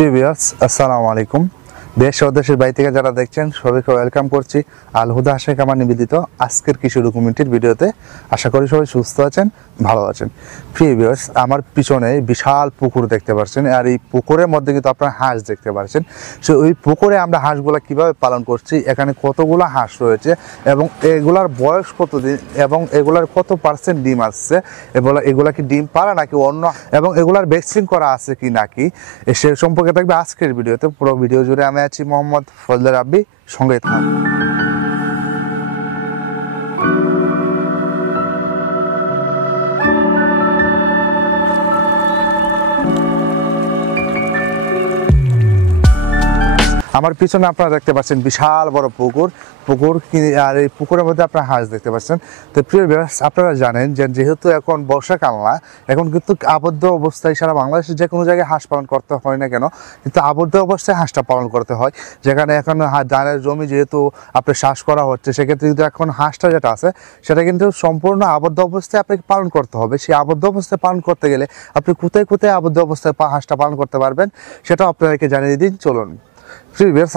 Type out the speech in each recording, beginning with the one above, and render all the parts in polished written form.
Previous আসসালামু আলাইকুম। দেশ ও দেশের বাইরে থেকে যারা দেখছেন সবাইকে ওয়েলকাম করছি আল হুদা হাসে কামার নিবেদিত আজকের কৃষি ডকুমেন্টের ভিডিওতে। আশা করি সবাই সুস্থ আছেন, ভালো আছেন। প্রিভিয়াস আমার পিছনে বিশাল পুকুর দেখতে পাচ্ছেন, আর এই পুকুরের মধ্যে কিন্তু আপনারা হাঁস দেখতে পাচ্ছেন। সো ওই পুকুরে আমরা হাঁসগুলা কিভাবে পালন করছি, এখানে কতগুলো হাঁস রয়েছে এবং এগুলার বয়স কতদিন এবং এগুলার কত পার্সেন্ট ডিম আসছে, এগুলা কি ডিম পাড়া নাকি অন্য, এবং এগুলার ভ্যাকসিন করা আছে কি নাকি, সে সম্পর্কে থাকবে আজকের ভিডিওতে। পুরো ভিডিও জুড়ে আমি আছি মোহাম্মদ ফজলে রাব্বি, সঙ্গে থাকুন। আমার পিছনে আপনারা দেখতে পাচ্ছেন বিশাল বড় পুকুর, আর এই পুকুরের মধ্যে আপনারা হাঁস দেখতে পাচ্ছেন। তো প্রিয় ভিউয়ার্স, আপনারা জানেন যে যেহেতু এখন বর্ষাকাল না, এখন কিন্তু আবদ্ধ অবস্থায় সারা বাংলাদেশে যে কোনো জায়গায় হাঁস পালন করতে হয় না কেন, কিন্তু আবদ্ধ অবস্থায় হাঁসটা পালন করতে হয়। যেখানে এখন ধানের জমি যেহেতু আপনার চাষ করা হচ্ছে, সেক্ষেত্রে কিন্তু এখন হাঁসটা যেটা আছে সেটা কিন্তু সম্পূর্ণ আবদ্ধ অবস্থায় আপনাকে পালন করতে হবে। সেই আবদ্ধ অবস্থায় পালন করতে গেলে আপনি কোথায় কোথায় আবদ্ধ অবস্থায় হাঁসটা পালন করতে পারবেন সেটা আপনাদেরকে জানিয়ে দিন। চলুন।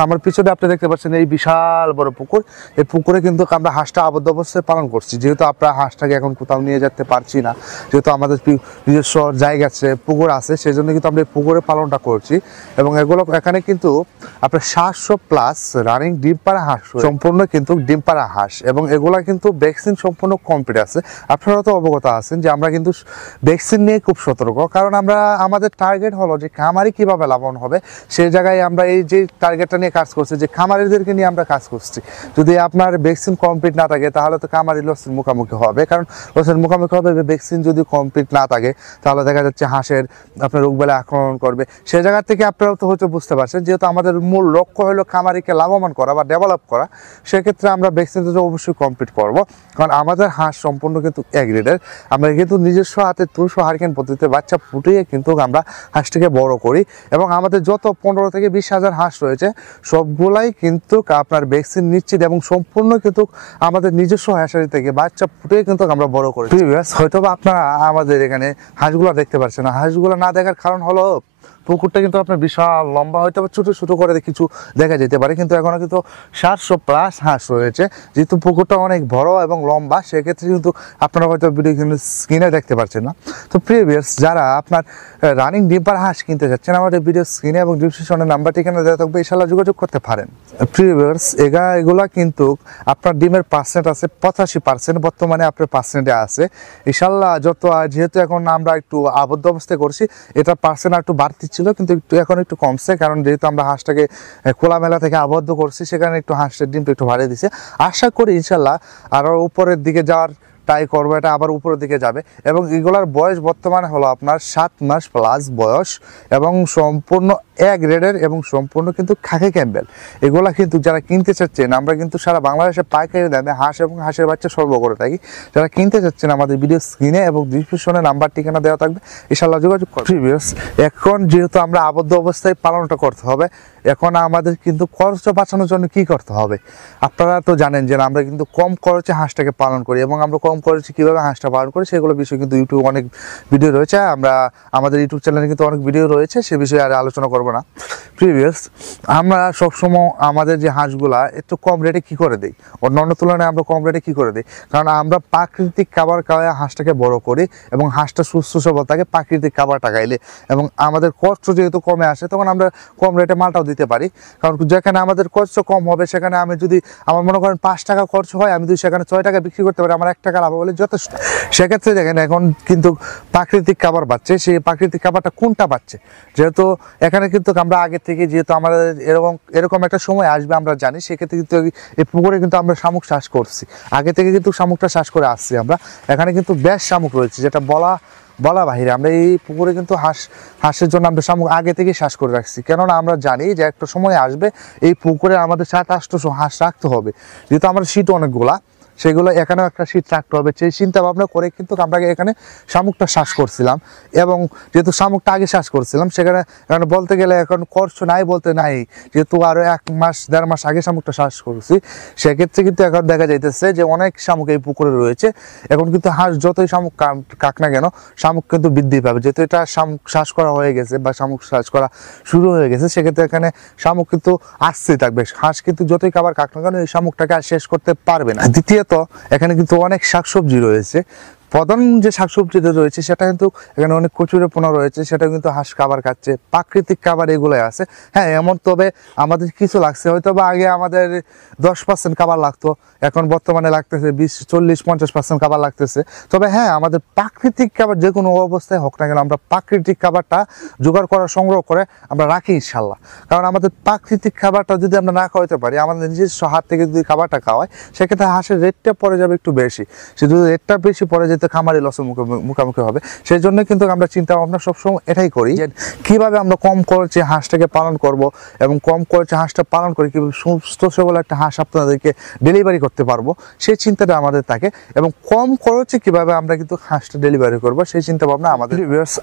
আমার পিছনে আপনি দেখতে পাচ্ছেন এই বিশাল বড় পুকুর। এই পুকুরে কিন্তু আমরা হাঁসটা আবদ্ধ অবস্থায় পালন করছি। যেহেতু আপনারা হাঁসটাকে এখন কোথাও নিয়ে যেতে পারছি না, যেহেতু আমাদের নিজস্ব জায়গা আছে, পুকুর আছে, সেই জন্য কিন্তু আমরা এই পুকুরে পালনটা করছি। এবং এগুলো এখানে কিন্তু আপনার 700+ রানিং ডিম পাড়া হাঁস, সম্পূর্ণ কিন্তু ডিম পাড়া হাঁস, এবং এগুলা কিন্তু ভ্যাকসিন সম্পূর্ণ কমপ্লিট আছে। আপনারা তো অবগত আছেন যে আমরা কিন্তু ভ্যাকসিন নিয়ে খুব সতর্ক, কারণ আমাদের টার্গেট হলো যে খামারি কিভাবে লাভবান হবে, সেই জায়গায় আমরা এই যে টার্গেটটা নিয়ে কাজ করছি, যে খামারিদেরকে নিয়ে আমরা কাজ করছি। যদি আপনার ভ্যাকসিন কমপ্লিট না থাকে তাহলে তো খামারি লসের মুখোমুখি হবে, কারণ লসের মুখোমুখি হবে। ভ্যাকসিন যদি কমপ্লিট না থাকে তাহলে দেখা যাচ্ছে হাঁসের আপনার রোগবালাই আক্রমণ করবে। সেই জায়গা থেকে আপনারা তো হয়তো বুঝতে পারছেন, যেহেতু আমাদের মূল লক্ষ্য হলো খামারিকে লাভবান করা বা ডেভেলপ করা, সেক্ষেত্রে আমরা ভ্যাকসিন তো অবশ্যই কমপ্লিট করব। কারণ আমাদের হাঁস সম্পূর্ণ কিন্তু এ গ্রেডের। আমরা কিন্তু নিজস্ব হাতে 200 হারিকেন পদ্ধতিতে বাচ্চা ফুটিয়ে কিন্তু আমরা হাঁসটিকে বড় করি, এবং আমাদের যত 15 থেকে 20 হাজার হাঁস রয়েছে সবগুলাই কিন্তু আপনার ভ্যাকসিন নিশ্চিত এবং সম্পূর্ণ কিন্তু আমাদের নিজস্ব হ্যাচারি থেকে বাচ্চা ফুটে কিন্তু আমরা বড় করি। হয়তো বা আপনারা আমাদের এখানে হাঁসগুলো দেখতে পাচ্ছেন না। হাঁসগুলো না দেখার কারণ হলো পুকুরটা কিন্তু আপনার বিশাল লম্বা, হয়তো ছোট ছোট করে কিছু দেখা যেতে পারে, কিন্তু এখনো কিন্তু 700+ হাঁস রয়েছে। যেহেতু পুকুরটা অনেক বড় এবং লম্বা, সেক্ষেত্রে কিন্তু আপনারা হয়তো ভিডিও স্ক্রিনে দেখতে পাচ্ছেন না। তো প্রিভিয়াস যারা আপনার রানিং ডিম পাড়া হাঁস কিনতে যাচ্ছেন, আমাদের ভিডিও স্ক্রিনে এবং ডিসক্রিপশনে নাম্বার ঠিকানা দেওয়া থাকবে, ইনশাআল্লাহ যোগাযোগ করতে পারেন। প্রিভিয়াস এগুলা কিন্তু আপনার ডিমের পার্সেন্ট আছে 85%, বর্তমানে আপনার পার্সেন্টে আছে। ইনশাআল্লাহ যেহেতু এখন আমরা একটু আবদ্ধ অবস্থায় করছি, এটা পার্সেন্ট একটু বাড়তি ছিল, কিন্তু এখন একটু কমছে, কারণ যেহেতু আমরা হাঁসটাকে খোলামেলা থেকে আবদ্ধ করছি, সেখানে একটু হাঁসের ডিমটা একটু বাড়িয়ে দিছে। আশা করি ইনশাআল্লাহ আরও উপরের দিকে যাওয়ার ট্রাই করবো, এটা আবার উপরের দিকে যাবে। এবং এগুলার বয়স বর্তমানে হলো আপনার 7 মাস প্লাস বয়স, এবং সম্পূর্ণ এ গ্রেডের এবং সম্পূর্ণ কিন্তু খাকি ক্যাম্বেল। এগুলা কিন্তু যারা কিনতে চাচ্ছেন, আমরা কিন্তু সারা বাংলাদেশে পাইকারি দামে হাঁস এবং হাঁসের বাচ্চা সরবরাহ করে থাকি। যারা কিনতে চাচ্ছেন আমাদের ভিডিও স্ক্রিনে এবং ডিসক্রিপশনে নাম্বার ঠিকানা দেওয়া থাকবে, ইনশাআল্লাহ যোগাযোগ করুন। এখন যেহেতু আমরা আবদ্ধ অবস্থায় পালনটা করতে হবে, এখন আমাদের কিন্তু খরচ বাঁচানোর জন্য কি করতে হবে, আপনারা তো জানেন যে আমরা কিন্তু কম খরচে হাঁসটাকে পালন করি, এবং আমরা কম খরচে কীভাবে হাঁসটা পালন করি সেগুলো বিষয়ে কিন্তু ইউটিউবে অনেক ভিডিও রয়েছে। আমাদের ইউটিউব চ্যানেলে কিন্তু অনেক ভিডিও রয়েছে, সে বিষয়ে আর আলোচনা করবো না। আমরা সবসময় আমাদের যে হাঁসগুলা একটু কম রেটে কী করে দিই, অন্যান্য তুলনায় আমরা কম রেটে কী করে দিই, কারণ আমরা প্রাকৃতিক খাবার খাওয়ায় হাঁসটাকে বড় করি, এবং হাঁসটা সুস্থ সবল থাকে প্রাকৃতিক খাবারটা খাইলে। এবং আমাদের কষ্ট যেহেতু কমে আসে, তখন আমরা কম রেটে মালটাও দিতে পারি। কারণ যেখানে আমাদের খরচ কম হবে, সেখানে আমি যদি আমার মনে করেন 5 টাকা খরচ হয়, আমি যদি সেখানে 6 টাকা বিক্রি করতে পারি, আমার 1 টাকা লাভ হলে যথেষ্ট। সেক্ষেত্রে দেখেন এখন কিন্তু প্রাকৃতিক খাবার পাচ্ছে, সেই প্রাকৃতিক খাবারটা কোনটা পাচ্ছে, যেহেতু এখানে কিন্তু আমরা আগে থেকে, যেহেতু আমাদের এরকম একটা সময় আসবে আমরা জানি, সেক্ষেত্রে কিন্তু এই পুকুরে কিন্তু আমরা শামুক চাষ করছি, আগে থেকে কিন্তু শামুকটা চাষ করে আসছি আমরা। এখানে কিন্তু বেশ শামুক রয়েছে, যেটা বলা বাহিরে। আমরা এই পুকুরে কিন্তু হাঁসের জন্য আমরা শামুক আগে থেকে চাষ করে রাখছি, কেননা আমরা জানি যে একটা সময় আসবে এই পুকুরে আমাদের 700-800 হাঁস রাখতে হবে। যেহেতু আমাদের শীত অনেকগুলা, সেগুলো এখানেও একটা শীত রাখতে হবে, সেই চিন্তা ভাবনা করে কিন্তু আমরা এখানে শামুকটা চাষ করছিলাম। এবং যেহেতু শামুকটা আগে চাষ করছিলাম সেখানে এখন বলতে গেলে এখন খরচ নাই বলতে নাই, যেহেতু আরো 1 মাস 1.5 মাস আগে শামুকটা চাষ করছি, সেক্ষেত্রে কিন্তু এখন দেখা যাইতেছে যে অনেক শামুক এই পুকুরে রয়েছে। এখন কিন্তু হাঁস যতই শামুক কাক না কেন, শামুক কিন্তু বৃদ্ধি পাবে, যেহেতু এটা শামুক চাষ করা হয়ে গেছে বা শামুক চাষ করা শুরু হয়ে গেছে, সেক্ষেত্রে এখানে শামুক কিন্তু আসতেই থাকবে। হাঁস কিন্তু যতই খাবার খাক না কেন এই শামুকটাকে আর শেষ করতে পারবে না। দ্বিতীয়ত এখানে কিন্তু অনেক শাকসবজি রয়েছে। প্রধান যে শাকসবজিটা রয়েছে সেটা কিন্তু এখানে অনেক কচুরিপানা রয়েছে, সেটা কিন্তু হাঁস খাবার খাচ্ছে, প্রাকৃতিক খাবার এগুলোই আছে। হ্যাঁ, এমন তবে আমাদের কিছু লাগছে, হয়তো বা আগে আমাদের 10% খাবার লাগতো, এখন বর্তমানে লাগতেছে 20, 40, 50% খাবার লাগতেছে। তবে হ্যাঁ, আমাদের প্রাকৃতিক খাবার যে কোনো অবস্থায় হোক না কেন, আমরা প্রাকৃতিক খাবারটা জোগাড় করা সংগ্রহ করে আমরা রাখি ইনশাল্লাহ। কারণ আমাদের প্রাকৃতিক খাবারটা যদি আমরা না খাওয়াতে পারি, আমাদের নিজস্ব হাত থেকে যদি খাবারটা খাওয়াই, সেক্ষেত্রে হাঁসের রেটটা পড়ে যাবে একটু বেশি। শুধু রেটটা বেশি পড়ে যেতে খামারি লসের মুখোমুখি হবে। সেই জন্য কিন্তু আমরা চিন্তা ভাবনা সবসময় এটাই করি যে কিভাবে আমরা কম খরচে হাঁসটাকে পালন করব, এবং কম খরচে হাঁসটা পালন করে কিভাবে সুস্থ সবল একটা হাঁস আপনাদেরকে ডেলিভারি করতে পারবো, সেই চিন্তাটা আমাদের থাকে। এবং কম খরচে কিভাবে আমরা কিন্তু হাঁসটা ডেলিভারি করব, সেই চিন্তা ভাবনা আমাদের।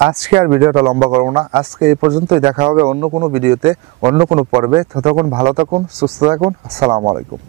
আজকে আর ভিডিওটা লম্বা করবো না, আজকে এই পর্যন্তই। দেখা হবে অন্য কোনো ভিডিওতে, অন্য কোনো পর্বে। ততক্ষণ ভালো থাকুন, সুস্থ থাকুন। আসসালামু আলাইকুম।